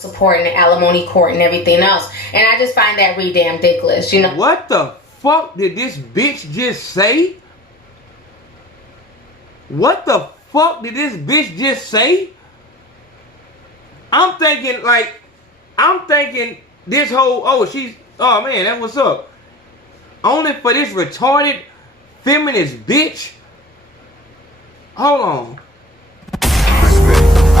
supporting the alimony court and everything else. And I just find that really damn ridiculous, you know. What the fuck did this bitch just say? What the fuck did this bitch just say? I'm thinking this whole, oh man, that what's up. Only for this retarded feminist bitch. Hold on. I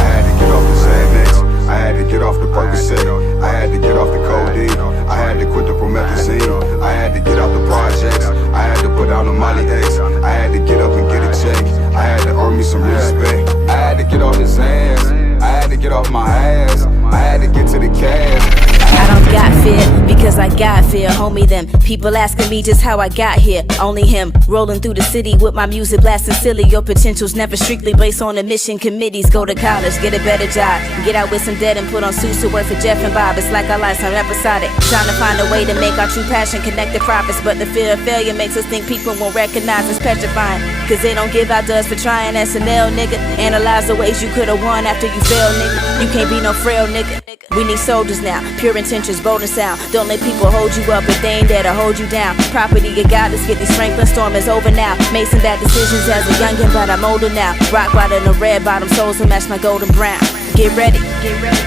had to get off the Xanax. I had to get off the Percocet. I had to get off the codeine. I had to quit the promethazine. I had to get out the projects. I had to put down the Molly X. I had to get up and get a check. I had to earn me some respect. I had to get off this ass. I had to get off my ass. I had to get to the cash. I don't got fear because I got fear, homie. Them people asking me just how I got here. Only him rolling through the city with my music blasting silly. Your potential's never strictly based on admission committees. Go to college, get a better job, get out with some debt and put on suits to work for Jeff and Bob. It's like our lives are episodic, trying to find a way to make our true passion connect to profits. But the fear of failure makes us think people won't recognize us petrifying, cause they don't give out dust for trying. SNL, nigga. Analyze the ways you could've won after you failed, nigga. You can't be no frail, nigga. We need soldiers now, pure intentions, bold and sound. Don't let people hold you up if they ain't there to hold you down. Property you got, let's get this Franklin storm is over now. Made some bad decisions as a youngin', but I'm older now. Rock bottom and the red bottom soles to match my golden brown. Get ready, get ready.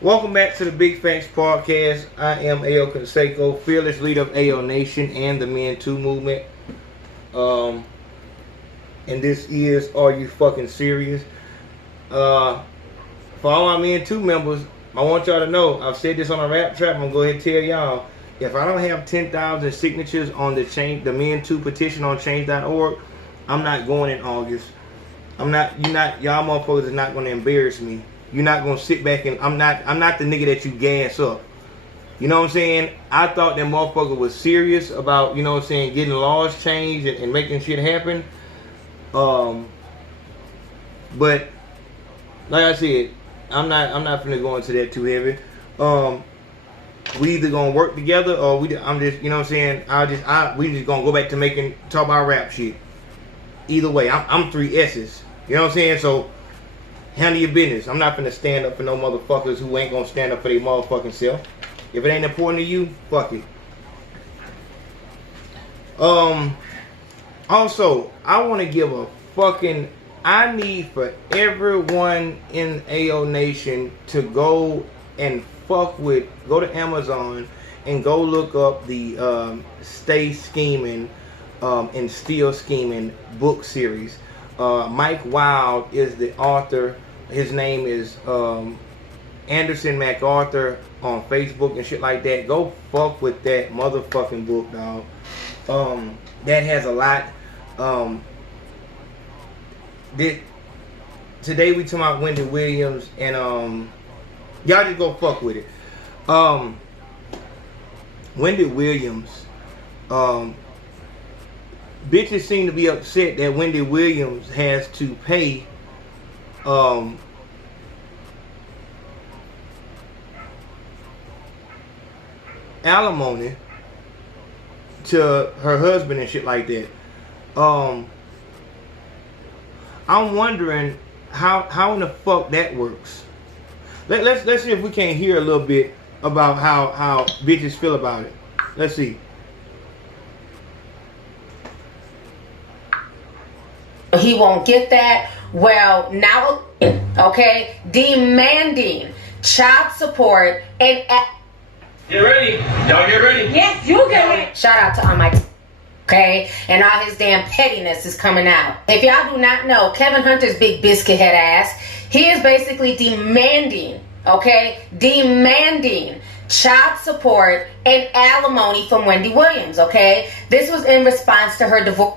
Welcome back to the Big Facts Podcast. I am Ayo CONSACO, fearless leader of Ayo Nation and the Men Too movement. And this is Are You Fucking Serious? For all my Men Too members, I want y'all to know, I've said this on a rap trap, I'm gonna go ahead and tell y'all, if I don't have 10,000 signatures on the Men Too petition on change.org, I'm not going in August. Y'all motherfuckers are not gonna embarrass me. You're not gonna sit back and I'm not the nigga that you gas up. You know what I'm saying? I thought that motherfucker was serious about, you know what I'm saying, getting laws changed and making shit happen. But like I said, I'm not finna go into that too heavy. We either gonna work together or I'm just, you know what I'm saying, we just gonna go back to talk about rap shit. Either way, I'm 3 S's. You know what I'm saying? So handle your business. I'm not finna stand up for no motherfuckers who ain't gonna stand up for their motherfucking self. If it ain't important to you, fuck it. Also, I want to give a fucking, I need for everyone in Ayo Nation to go and go to Amazon and go look up the Stay Scheming and Still Scheming book series. Mike Wild is the author. His name is Anderson MacArthur on Facebook and shit like that. Go fuck with that motherfucking book, dog. That has a lot. Today we talking about Wendy Williams, and y'all just go fuck with it. Wendy Williams, bitches seem to be upset that Wendy Williams has to pay alimony to her husband and shit like that. I'm wondering how in the fuck that works. Let's see if we can't hear a little bit about how bitches feel about it. Let's see. He won't get that. Well, now, okay, demanding child support and get ready. Y'all get ready. Yes, you get ready. Shout out to Almighty. Okay, and all his damn pettiness is coming out. If y'all do not know, Kevin Hunter's big biscuit head ass, he is basically demanding child support and alimony from Wendy Williams, okay? This was in response to her divorce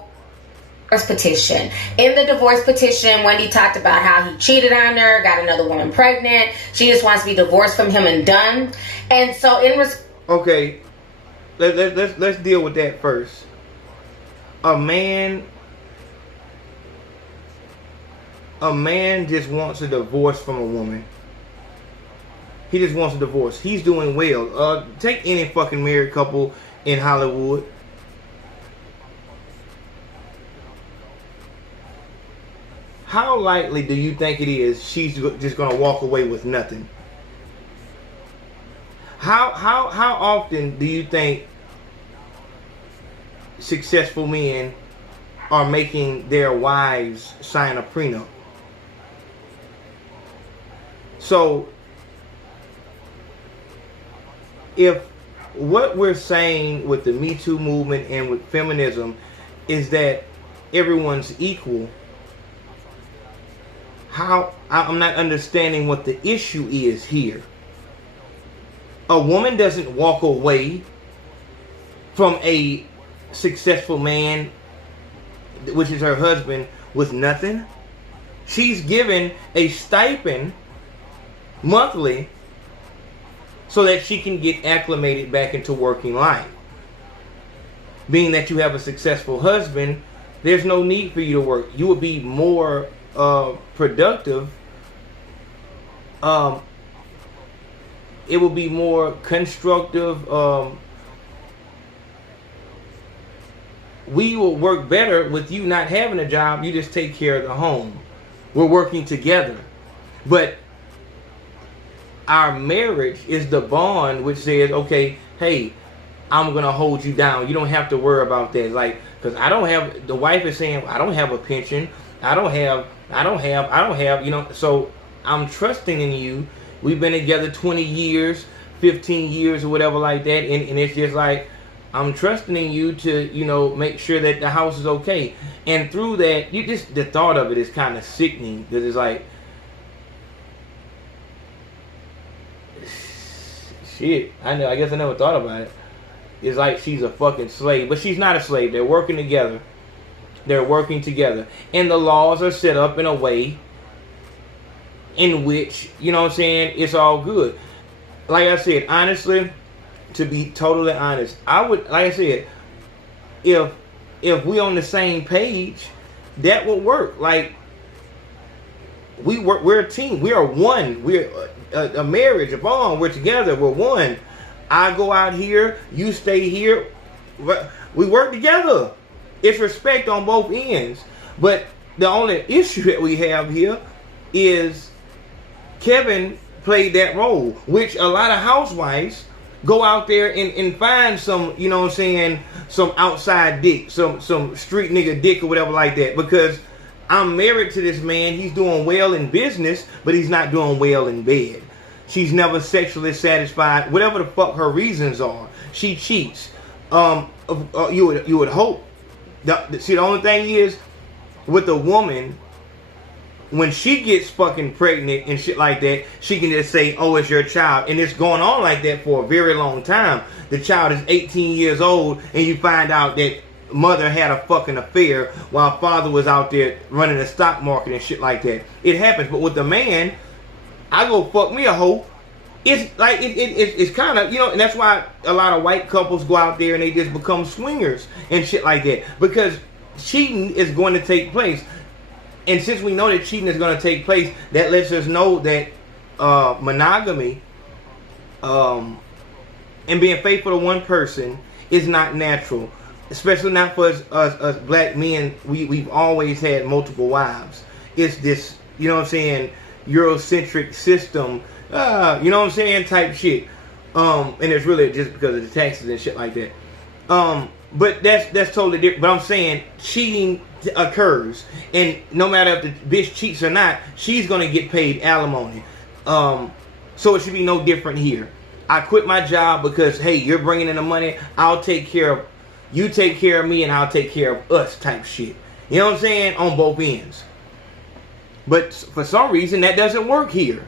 petition. In the divorce petition, Wendy talked about how he cheated on her, got another woman pregnant. She just wants to be divorced from him and done. And so okay, let's deal with that first. A man just wants a divorce from a woman. He just wants a divorce. He's doing well. Take any fucking married couple in Hollywood. how likely do you think it is she's just gonna walk away with nothing? How often do you think successful men are making their wives sign a prenup? So if what we're saying with the Me Too movement and with feminism is that everyone's equal, I'm not understanding what the issue is here. A woman doesn't walk away from a successful man, which is her husband, with nothing. She's given a stipend monthly so that she can get acclimated back into working life. Being that you have a successful husband, there's no need for you to work. You would be more productive. It will be more constructive. We will work better with you not having a job. You just take care of the home. We're working together. But our marriage is the bond which says, okay, hey, I'm going to hold you down. You don't have to worry about that. Like, because the wife is saying, I don't have a pension. I don't have, so I'm trusting in you. We've been together 20 years, 15 years or whatever like that. And it's just like, I'm trusting in you to, make sure that the house is okay. And through that, the thought of it is kind of sickening. Because it's like, shit, I guess I never thought about it. It's like she's a fucking slave. But she's not a slave. They're working together. And the laws are set up in a way in which, it's all good. Like I said, honestly, to be totally honest, I would, like I said, if we on the same page, that would work. Like, we're a team. We are one. We're a marriage, a bond. We're together. We're one. I go out here, you stay here. We work together. It's respect on both ends. But the only issue that we have here is Kevin played that role, which a lot of housewives go out there and find some, some outside dick, some street nigga dick or whatever like that. Because I'm married to this man. He's doing well in business, but he's not doing well in bed. She's never sexually satisfied. Whatever the fuck her reasons are, she cheats. You would hope. See, the only thing is, with a woman, when she gets fucking pregnant and shit like that, she can just say, oh, it's your child. And it's going on like that for a very long time. The child is 18 years old and you find out that mother had a fucking affair while father was out there running the stock market and shit like that. It happens. But with the man, I go fuck me a hoe. It's like, it's kind of, and that's why a lot of white couples go out there and they just become swingers and shit like that. Because cheating is going to take place. And since we know that cheating is going to take place, that lets us know that monogamy and being faithful to one person is not natural. Especially not for us black men. We've always had multiple wives. It's this, Eurocentric system, type shit. And it's really just because of the taxes and shit like that. But that's totally different. But I'm saying cheating occurs, and no matter if the bitch cheats or not, she's gonna get paid alimony. So it should be no different here. I quit my job because, hey, you're bringing in the money. I'll take care of you. Take care of me, and I'll take care of us. Type shit. You know what I'm saying? On both ends. But for some reason, that doesn't work here.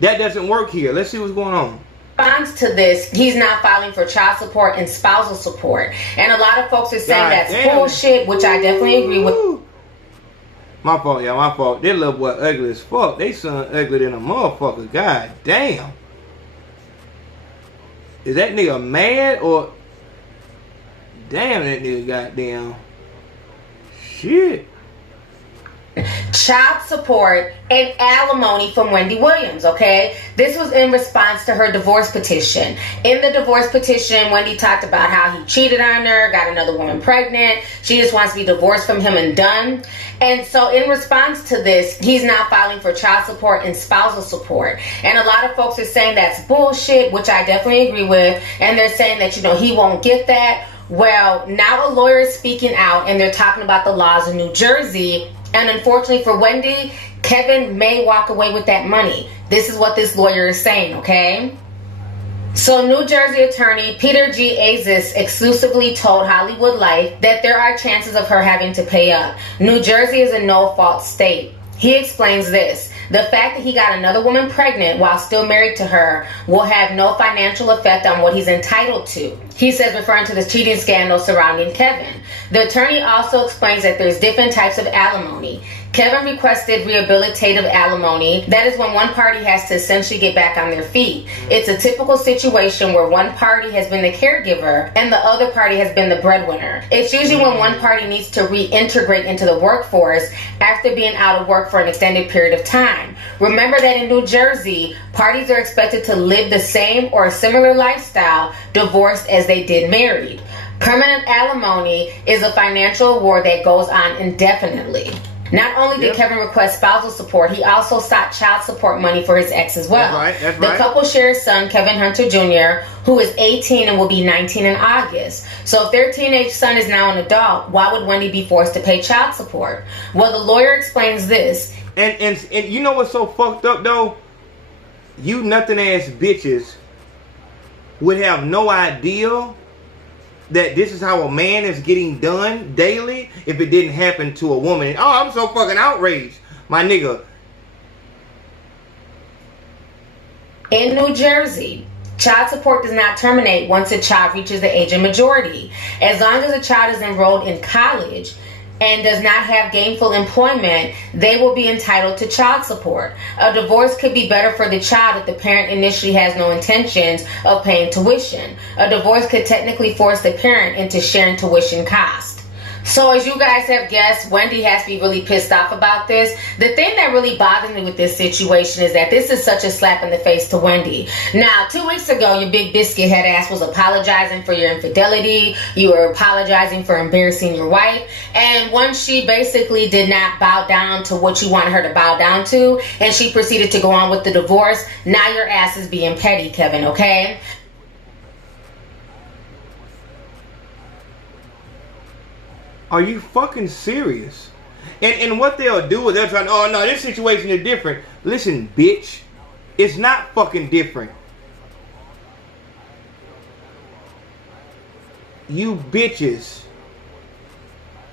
Let's see what's going on. Response to this, he's not filing for child support and spousal support. And a lot of folks are saying that's bullshit, which I definitely agree with. My fault, y'all, my fault. That little boy ugly as fuck. They son uglier than a motherfucker. God damn. Is that nigga mad or... Damn, that nigga goddamn... Shit. child support and alimony from Wendy Williams, okay? This was in response to her divorce petition. In the divorce petition, Wendy talked about how he cheated on her, got another woman pregnant. She just wants to be divorced from him and done. And so in response to this, he's now filing for child support and spousal support. And a lot of folks are saying that's bullshit, which I definitely agree with. And they're saying that, you know, he won't get that. Well, now a lawyer is speaking out and they're talking about the laws in New Jersey. And unfortunately for Wendy, Kevin may walk away with that money. This is what this lawyer is saying, okay? So New Jersey attorney Peter G. Azis exclusively told Hollywood Life that there are chances of her having to pay up. New Jersey is a no-fault state. He explains this: the fact that he got another woman pregnant while still married to her will have no financial effect on what he's entitled to. He says, referring to the cheating scandal surrounding Kevin. The attorney also explains that there's different types of alimony. Kevin requested rehabilitative alimony. That is when one party has to essentially get back on their feet. It's a typical situation where one party has been the caregiver and the other party has been the breadwinner. It's usually when one party needs to reintegrate into the workforce after being out of work for an extended period of time. Remember that in New Jersey, parties are expected to live the same or a similar lifestyle divorced as they did married. Permanent alimony is a financial award that goes on indefinitely. Not only did Kevin request spousal support, he also sought child support money for his ex as well. That's right. The couple shares son, Kevin Hunter Jr., who is 18 and will be 19 in August. So if their teenage son is now an adult, why would Wendy be forced to pay child support? Well, the lawyer explains this. And you know what's so fucked up though? You nothing ass bitches would have no idea that this is how a man is getting done daily if it didn't happen to a woman. Oh, I'm so fucking outraged, my nigga. In New Jersey, child support does not terminate once a child reaches the age of majority. As long as a child is enrolled in college and does not have gainful employment, they will be entitled to child support. A divorce could be better for the child if the parent initially has no intentions of paying tuition. A divorce could technically force the parent into sharing tuition costs. So as you guys have guessed, Wendy has to be really pissed off about this. The thing that really bothers me with this situation is that this is such a slap in the face to Wendy. Now, 2 weeks ago, your big biscuit head ass was apologizing for your infidelity. You were apologizing for embarrassing your wife. And once she basically did not bow down to what you wanted her to bow down to, and she proceeded to go on with the divorce, now your ass is being petty, Kevin, okay? Are you fucking serious? And what they'll do is they'll try, oh no, this situation is different. Listen, bitch, it's not fucking different. You bitches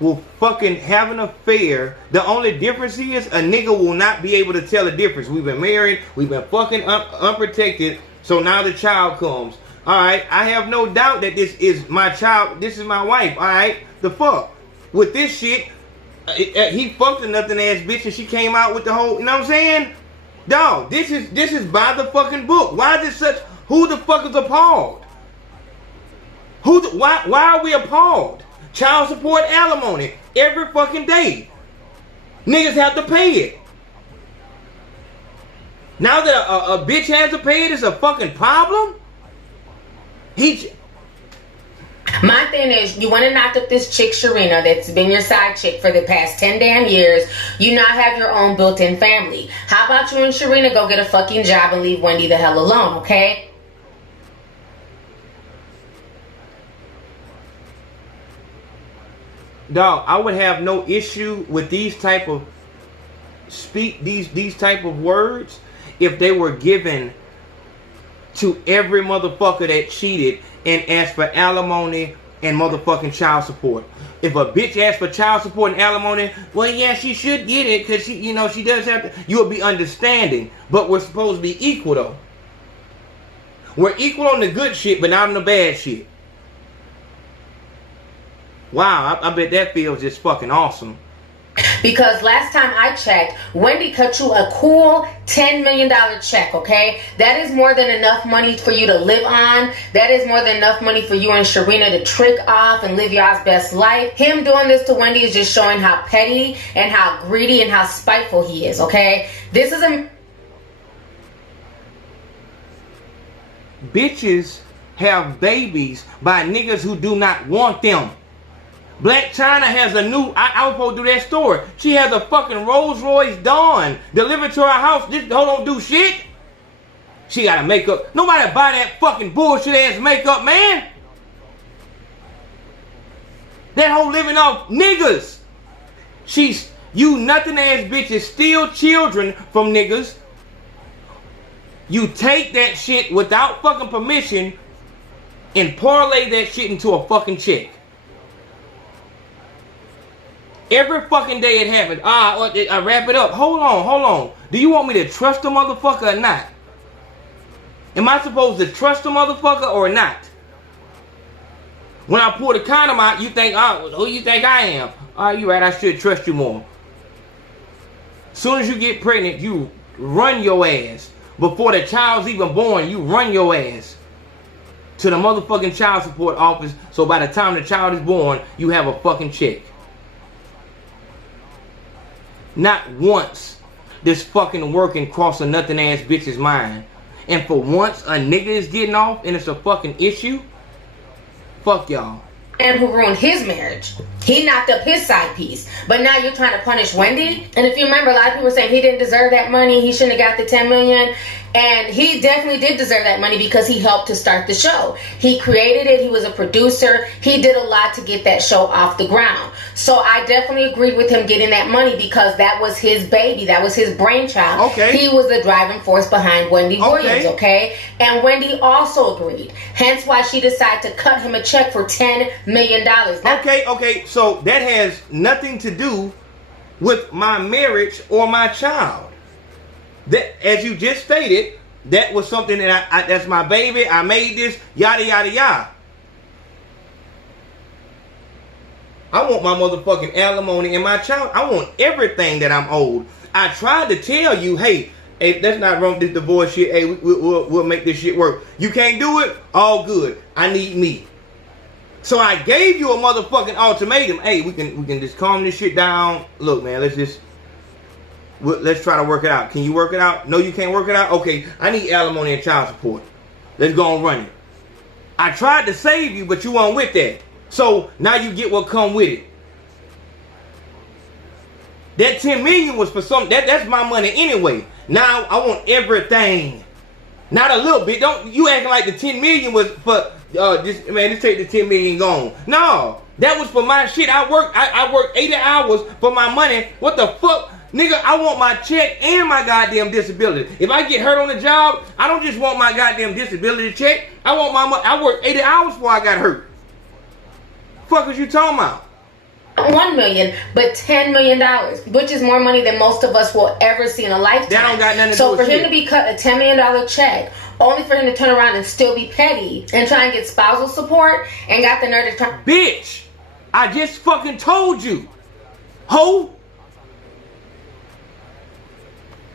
will fucking have an affair. The only difference is a nigga will not be able to tell the difference. We've been married, we've been fucking unprotected, so now the child comes. Alright, I have no doubt that this is my child, this is my wife, alright? The fuck? With this shit, he fucked a nothing ass bitch and she came out with the whole, you know what I'm saying? Dog, this is by the fucking book. Why is it such, who the fuck is appalled? Why are we appalled? Child support, alimony, every fucking day. Niggas have to pay it. Now that a bitch has to pay it, it's a fucking problem? My thing is, you want to knock up this chick Sharina that's been your side chick for the past 10 damn years. You now have your own built-in family. How about you and Sharina go get a fucking job and leave Wendy the hell alone, okay? Dog, I would have no issue with these type of these type of words if they were given to every motherfucker that cheated and asked for alimony and motherfucking child support. If a bitch asks for child support and alimony, well, yeah, she should get it because she, you know, she does have to. You will be understanding, but we're supposed to be equal though. We're equal on the good shit, but not on the bad shit. Wow, I bet that feels just fucking awesome. Because last time I checked, Wendy cut you a cool $10 million check, okay? That is more than enough money for you to live on. That is more than enough money for you and Sharina to trick off and live y'all's best life. Him doing this to Wendy is just showing how petty and how greedy and how spiteful he is, okay? This is a... Bitches have babies by niggas who do not want them. Black China has a new, I was supposed to do that story. She has a fucking Rolls Royce Dawn delivered to her house. This hoe don't do shit. She got a makeup. Nobody buy that fucking bullshit ass makeup, man. That hoe living off niggas. You nothing ass bitches steal children from niggas. You take that shit without fucking permission and parlay that shit into a fucking check. Every fucking day it happens. I wrap it up. Hold on. Do you want me to trust the motherfucker or not? Am I supposed to trust the motherfucker or not? When I pull the condom out, you think, who you think I am? You right, I should trust you more. Soon as you get pregnant, you run your ass. Before the child's even born, you run your ass to the motherfucking child support office, so by the time the child is born, you have a fucking check. Not once this fucking working cross a nothing ass bitch's mind. And for once a nigga is getting off and it's a fucking issue, fuck y'all. And who ruined his marriage. He knocked up his side piece. But now you're trying to punish Wendy? And if you remember, a lot of people were saying he didn't deserve that money. He shouldn't have got the $10 million. And he definitely did deserve that money because he helped to start the show. He created it. He was a producer. He did a lot to get that show off the ground. So I definitely agreed with him getting that money because that was his baby. That was his brainchild. Okay. He was the driving force behind Wendy Williams, okay? And Wendy also agreed. Hence why she decided to cut him a check for $10 million. Now, okay. So that has nothing to do with my marriage or my child. That, as you just stated, that was something that that's my baby. I made this, yada, yada, yada. I want my motherfucking alimony and my child. I want everything that I'm owed. I tried to tell you, hey, let's not run this divorce shit. Hey, we'll make this shit work. You can't do it? All good. I need me. So I gave you a motherfucking ultimatum. Hey, we can just calm this shit down. Look, man, let's try to work it out. Can you work it out? No, you can't work it out? Okay, I need alimony and child support. Let's go and run it. I tried to save you, but you weren't with that. So now you get what come with it. That $10 million was for something. That's my money anyway. Now I want everything. Not a little bit. Don't you acting like the $10 million was for just take the $10 million gone. No, that was for my shit. I work 80 hours for my money. What the fuck? Nigga, I want my check and my goddamn disability. If I get hurt on the job, I don't just want my goddamn disability check. I want my money. I worked 80 hours before I got hurt. Fuck is you talking about? $1 million, but $10 million, which is more money than most of us will ever see in a lifetime. That don't got nothing to do with with So for him shit. to be cut a $10 million check, only for him to turn around and still be petty and try and get spousal support and got the nerve to try. Bitch, I just fucking told you. Ho.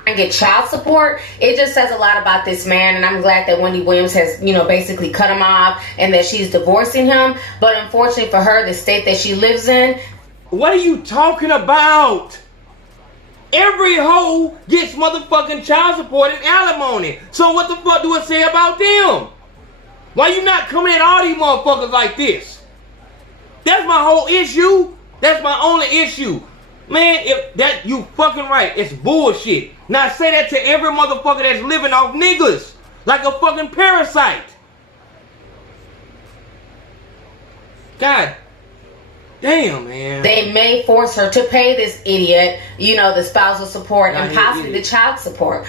And get child support. It just says a lot about this man, and I'm glad that Wendy Williams has, basically cut him off and that she's divorcing him. But unfortunately for her, the state that she lives in. What are you talking about? Every hoe gets motherfucking child support and alimony. So what the fuck do it say about them? Why you not coming at all these motherfuckers like this? That's my whole issue. That's my only issue. Man, you fucking right. It's bullshit. Now say that to every motherfucker that's living off niggas. Like a fucking parasite. God damn, man. They may force her to pay this idiot, the spousal support and possibly the child support.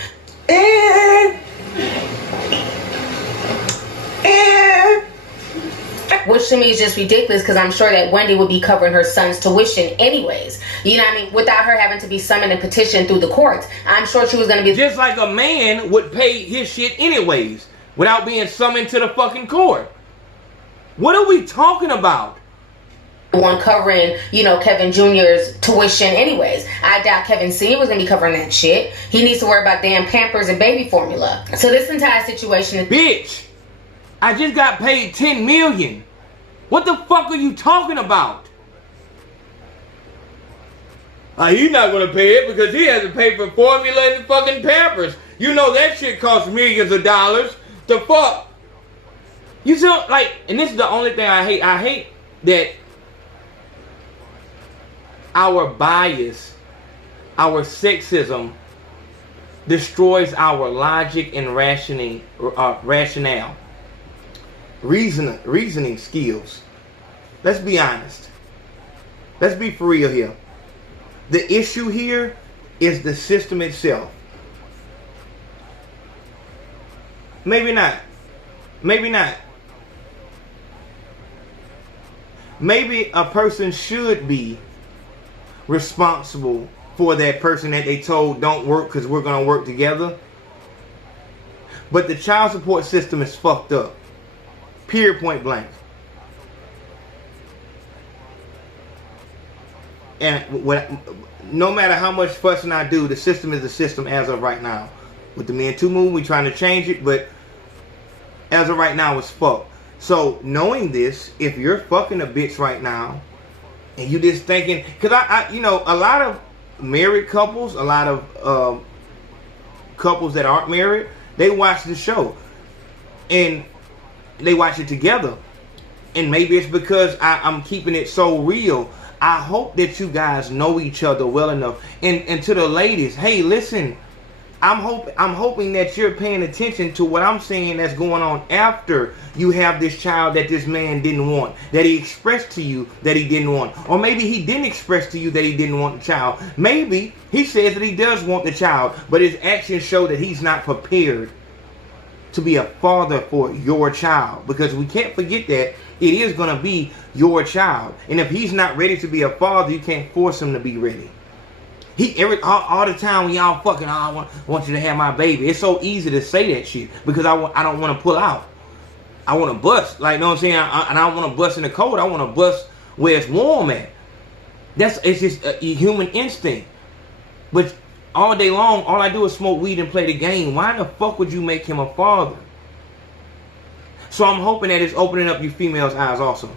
Which to me is just ridiculous because I'm sure that Wendy would be covering her son's tuition anyways. You know what I mean? Without her having to be summoned and petitioned through the courts. I'm sure she was going to be... Just like a man would pay his shit anyways without being summoned to the fucking court. What are we talking about? one covering, you know, Kevin Jr.'s tuition anyways. I doubt Kevin Sr. was gonna be covering that shit. He needs to worry about damn Pampers and baby formula. So this entire situation is... Bitch, I just got paid $10 million. What the fuck are you talking about? He's not gonna pay it because he has to pay for formula and fucking Pampers. You know that shit costs millions of dollars. The fuck? You see, like, and this is the only thing I hate. I hate that our bias, our sexism destroys our logic and rationale. Reasoning skills. Let's be honest. Let's be for real here. The issue here is the system itself. Maybe not. Maybe not. Maybe a person should be responsible for that person that they told don't work because we're going to work together. But the child support system is fucked up. Period, point blank. And no matter how much fussing I do, the system is the system as of right now. With the Me Too movement, we're trying to change it, but as of right now, it's fucked. So, knowing this, if you're fucking a bitch right now, and you just thinking, because I you know, a lot of married couples, a lot of couples that aren't married, they watch the show. And they watch it together. And maybe it's because I'm keeping it so real. I hope that you guys know each other well enough. And to the ladies, hey, listen, I'm hoping that you're paying attention to what I'm saying that's going on after you have this child that this man didn't want, that he expressed to you that he didn't want. Or maybe he didn't express to you that he didn't want the child. Maybe he says that he does want the child, but his actions show that he's not prepared to be a father for your child. Because we can't forget that it is going to be your child. And if he's not ready to be a father, you can't force him to be ready. All the time when y'all fucking, I want you to have my baby. It's so easy to say that shit because I don't want to pull out. I want to bust. Like, you know what I'm saying? And I don't want to bust in the cold. I want to bust where it's warm at. It's just a human instinct. But all day long, all I do is smoke weed and play the game. Why the fuck would you make him a father? So I'm hoping that it's opening up you females' eyes also.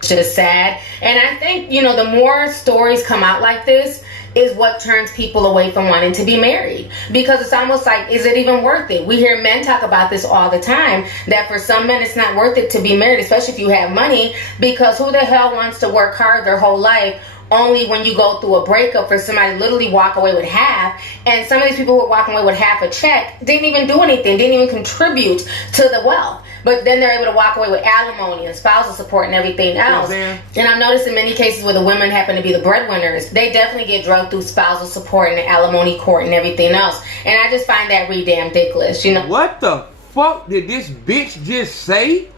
Just sad. And I think, you know, the more stories come out like this is what turns people away from wanting to be married, because it's almost like, is it even worth it? We hear men talk about this all the time, that for some men it's not worth it to be married, especially if you have money, because who the hell wants to work hard their whole life only when you go through a breakup for somebody to literally walk away with half? And some of these people who are walking away with half a check didn't even do anything, didn't even contribute to the wealth. But then they're able to walk away with alimony and spousal support and everything else. And I've noticed in many cases where the women happen to be the breadwinners, they definitely get drugged through spousal support and the alimony court and everything else. And I just find that damn ridiculous, you know. What the fuck did this bitch just say?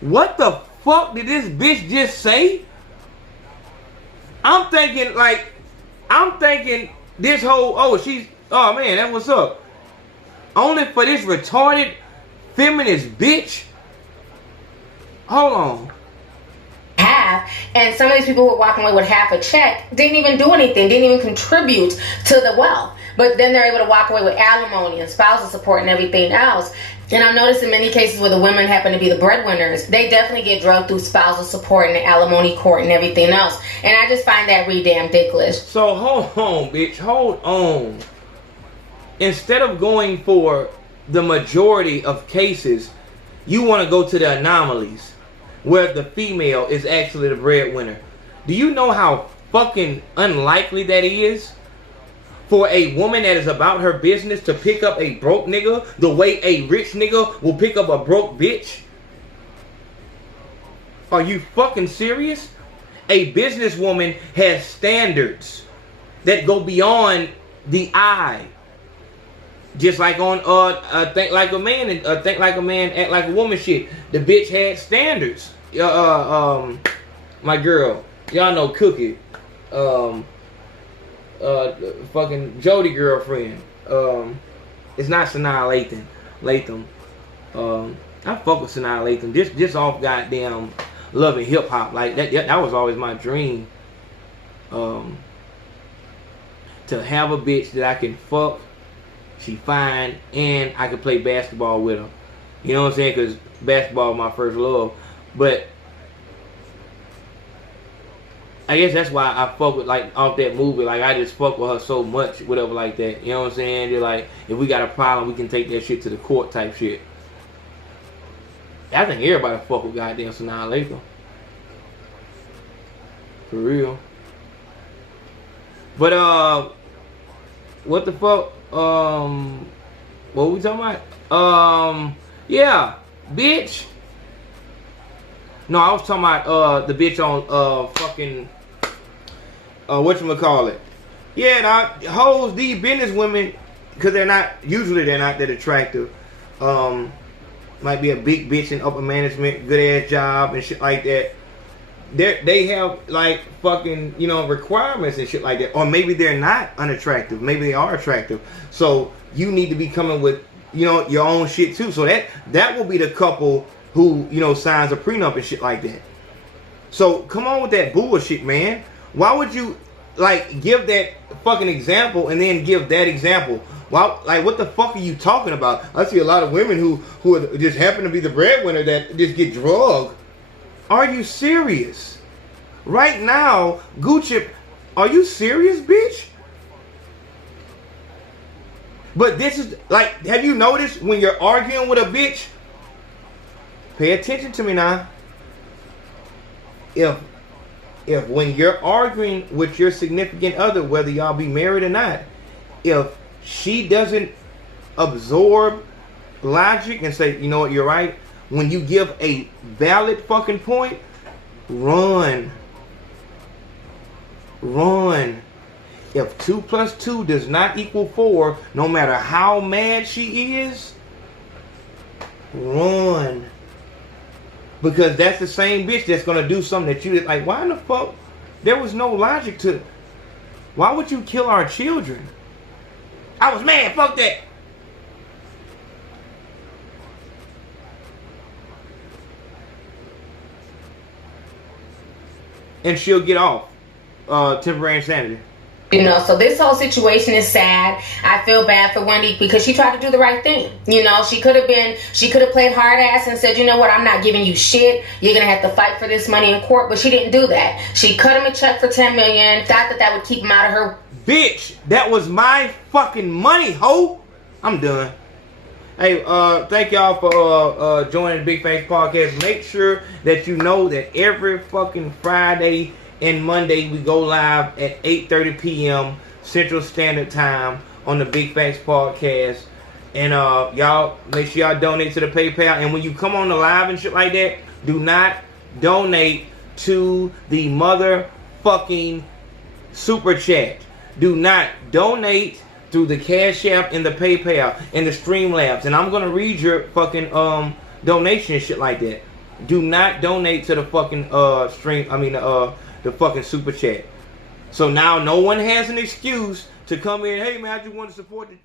What the fuck did this bitch just say? I'm thinking this whole, oh man, that what's up. Only for this retarded feminist bitch? Hold on. Half, and some of these people who are walking away with half a check didn't even do anything, didn't even contribute to the wealth. But then they're able to walk away with alimony and spousal support and everything else. And I've noticed in many cases where the women happen to be the breadwinners, they definitely get drugged through spousal support and the alimony court and everything else. And I just find that damn ridiculous. So hold on, bitch. Hold on. Instead of going for the majority of cases, you want to go to the anomalies where the female is actually the breadwinner. Do you know how fucking unlikely that is? For a woman that is about her business to pick up a broke nigga the way a rich nigga will pick up a broke bitch? Are you fucking serious? A businesswoman has standards that go beyond the eye. Just like on think like a man and think like a man, act like a woman shit. The bitch had standards. My girl, y'all know Cookie. Fucking Jody girlfriend. It's not Sanaa Lathan. I fuck with Sanaa Lathan. Just off goddamn loving hip hop. Like that was always my dream. To have a bitch that I can fuck, she fine, and I can play basketball with her. You know what I'm saying? Because basketball was my first love. But I guess that's why I fuck with, like, off that movie. Like, I just fuck with her so much, whatever, like that. You know what I'm saying? They're like, if we got a problem, we can take that shit to the court type shit. I think everybody fuck with goddamn Sanaa Lathan. For real. But, what the fuck? What we talking about? Yeah, bitch. No, I was talking about, the bitch on, fucking, whatchamacallit. Yeah, now, hoes, these business women, because usually they're not that attractive. Might be a big bitch in upper management, good ass job and shit like that. They have, like, fucking, you know, requirements and shit like that. Or maybe they're not unattractive. Maybe they are attractive. So you need to be coming with, you know, your own shit too. So that will be the couple who, you know, signs a prenup and shit like that. So come on with that bullshit, man. Why would you, like, give that fucking example and then give that example? Why, like, what the fuck are you talking about? I see a lot of women who just happen to be the breadwinner that just get drugged. Are you serious? Right now, Gucci, are you serious, bitch? But this is, like, have you noticed when you're arguing with a bitch? Pay attention to me now. If when you're arguing with your significant other, whether y'all be married or not, if she doesn't absorb logic and say, you know what, you're right, when you give a valid fucking point, run. Run. If 2 plus 2 does not equal 4, no matter how mad she is, run. Because that's the same bitch that's gonna do something that you like. Why in the fuck? There was no logic to. Why would you kill our children? I was mad. Fuck that. And she'll get off temporary insanity. You know, so this whole situation is sad. I feel bad for Wendy because she tried to do the right thing. You know, she could have played hard ass and said, you know what, I'm not giving you shit. You're going to have to fight for this money in court. But she didn't do that. She cut him a check for $10 million. Thought that would keep him out of her. Bitch, that was my fucking money, ho. I'm done. Hey, thank y'all for joining the Big Face Podcast. Make sure that you know that every fucking Friday and Monday we go live at 8:30 p.m. Central Standard Time on the Big Face Podcast. And y'all make sure y'all donate to the PayPal. And when you come on the live and shit like that, do not donate to the motherfucking super chat. Do not donate through the Cash App and the PayPal and the Streamlabs. And I'm gonna read your fucking donation and shit like that. Do not donate to the fucking the fucking super chat. So now no one has an excuse to come in, hey man, I just want to support the